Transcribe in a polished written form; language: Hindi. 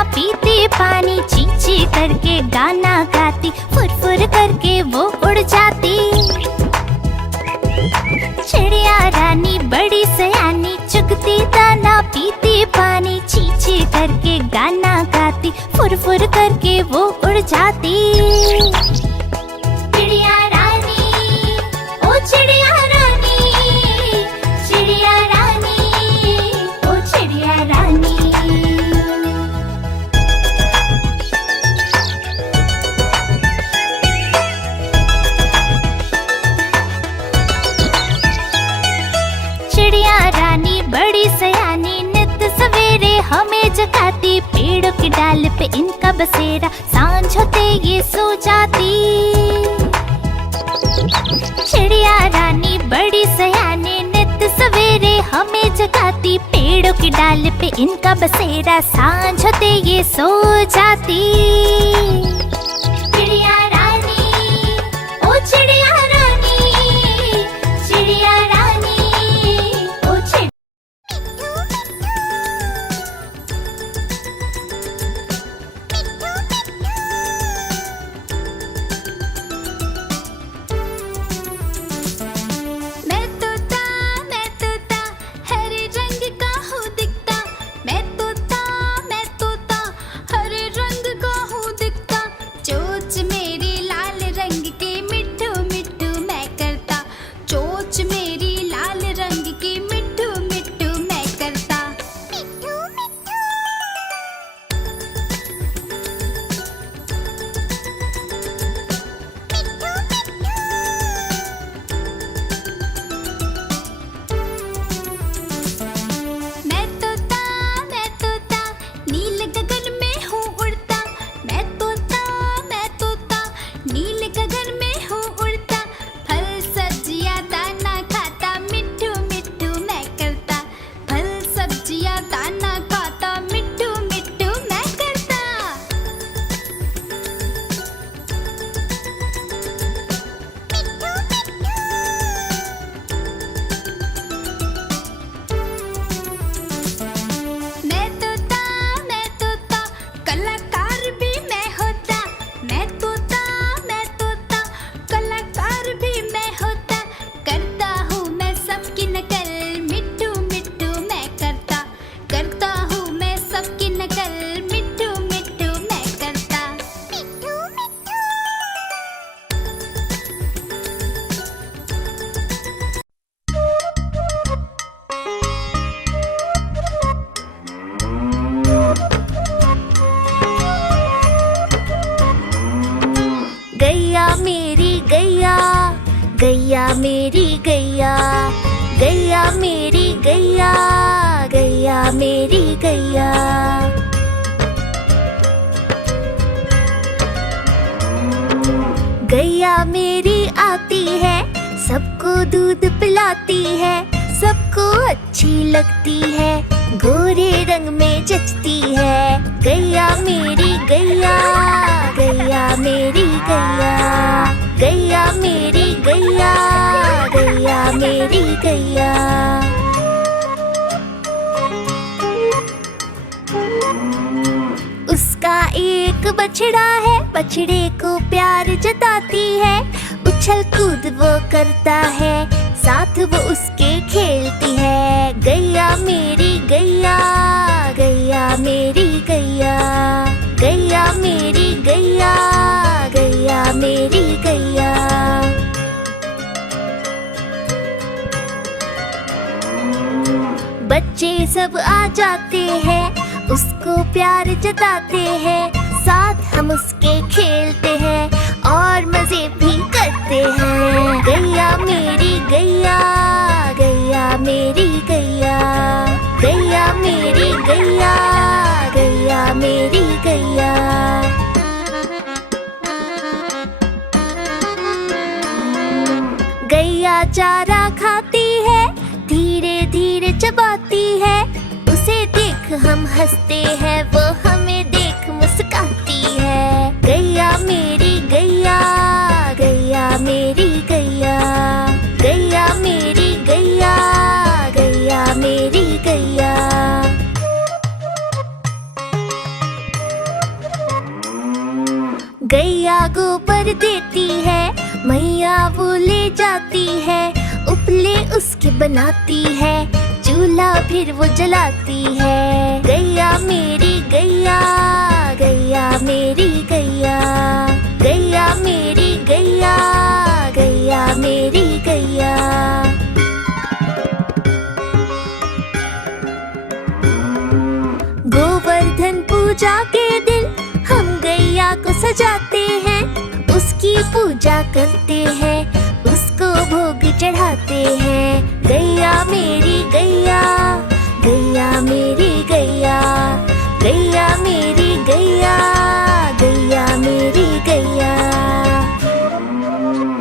पीती पानी, ची ची करके गाना गाती, फुर फुर करके वो उड़ जाती। चिड़िया रानी बड़ी सयानी, चुगती दाना पीती पानी, ची ची करके गाना गाती, फुर फुर करके वो उड़ जाती। चिड़िया रानी, ओ चिड़िया रानी, चिड़िया रानी, ओ चिड़िया रानी। चिड़िया रानी बड़ी सयानी, नित सवेरे हमें जगाती, पेड़ों की डाल पे इनका बसेरा, सांझ होते ये सो जाती। चिड़िया रानी बड़ी सयानी, नित सवेरे हमें जगाती, पेड़ों की डाल पे इनका बसेरा, सांझ होते ये सो जाती। चिड़िया रानी, ओ चिड़िया रानी, चिड़िया रानी, ओ चिड़िया। मैं तोता हरे रंग का हूँ दिखता, मैं तोता हरे रंग का हूँ दिखता, चोंच मेरी लाल रंग की मिट्ठू मिट्ठू मैं करता, चोंच मेरी लाल रंग की मिट्ठू मिट्ठू मैं करता। मिट्ठू मिट्ठू। मैं तोता नील गगन में हूँ उड़ता, मैं तोता नील गगन में हूँ उड़ता, फल सब्जियाँ दाना खाता, मिट्ठू मिट्ठू मैं करता, फल सब्जियाँ दाना खाता, मिट्ठू मिट्ठू मैं करता। मैं तोता कलाकार भी मैं होता, मैं तोता कलाकार भी मैं होता, करता हूँ मैं सबकी नकल, मिट्ठू मिट्ठू मैं करता हूँ मैं सबकी नकल, मिट्ठू मिट्ठू मैं करता। मिट्ठू मिट्ठू। गैया मेरी गैया, गैया मेरी गैया, गैया मेरी गैया, गैया मेरी गैया। गैया मेरी आती है, सबको दूध पिलाती है, सबको अच्छी लगती है, गोरे रंग में जचती है। गैया मेरी गैया, गैया मेरी गैया, गैया मेरी गैया, गैया मेरी गैया। उसका एक बछड़ा है, बछड़े को प्यार जताती है, उछल कूद वो करता है, साथ वो उसके खेलती है। गैया मेरी गैया, गैया मेरी गैया, गैया मेरी गैया, गैया मेरी गैया। बच्चे सब आ जाते हैं, उसको प्यार जताते हैं, साथ हम उसके खेलते हैं और मजे भी करते हैं। गैया मेरी गैया, गैया मेरी गैया, गैया मेरी गैया, गैया मेरी गैया। गैया चारा खाती है, धीरे धीरे चबाती है, उसे देख हम हंसते हैं, वो हमें देख मुस्काती है। गैया मेरी गैया, गैया मेरी गैया, गैया मेरी गैया, गैया मेरी गैया। गैया गोबर देती है, मैया वो ले जाती है, उपले उसके बनाती है, चूल्हा फिर वो जलाती है। गैया मेरी गैया, गैया मेरी गैया, गैया मेरी गैया, गैया मेरी गैया। गोवर्धन पूजा के दिन हम गैया को सजाते हैं, उसकी पूजा करते हैं, उसको भोग चढ़ाते हैं। गैया मेरी गैया, गैया मेरी गैया, गैया मेरी गैया।